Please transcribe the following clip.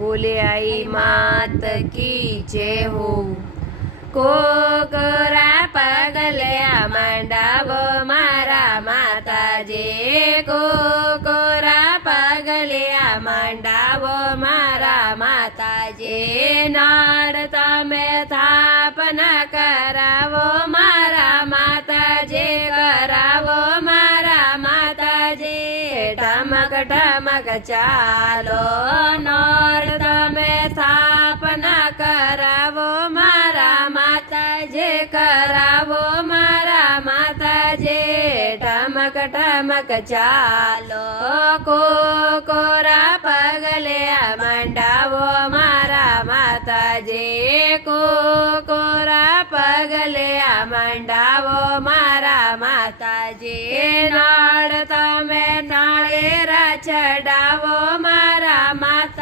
बोले आई मात की जय हो। कोकोरा पगल्या मांडावो मारा माताजे, कोकोरा पगल्या मांडावो मारा माताजे। नाड तमे स्थापना करावो मारा माताजे, करावो मारा माताजे। ठमक ठमक चालो नाड तमे स्थापना करावो मारा माताजे, करावो मारा माताजे। ठमक ठमक चालो कोकोरा पगल्या मांडावो मारा माताजे, कोकोरा पगल्या मांडावो मारा माताजे। नाड तमे नाळेरा चढावो मारा माता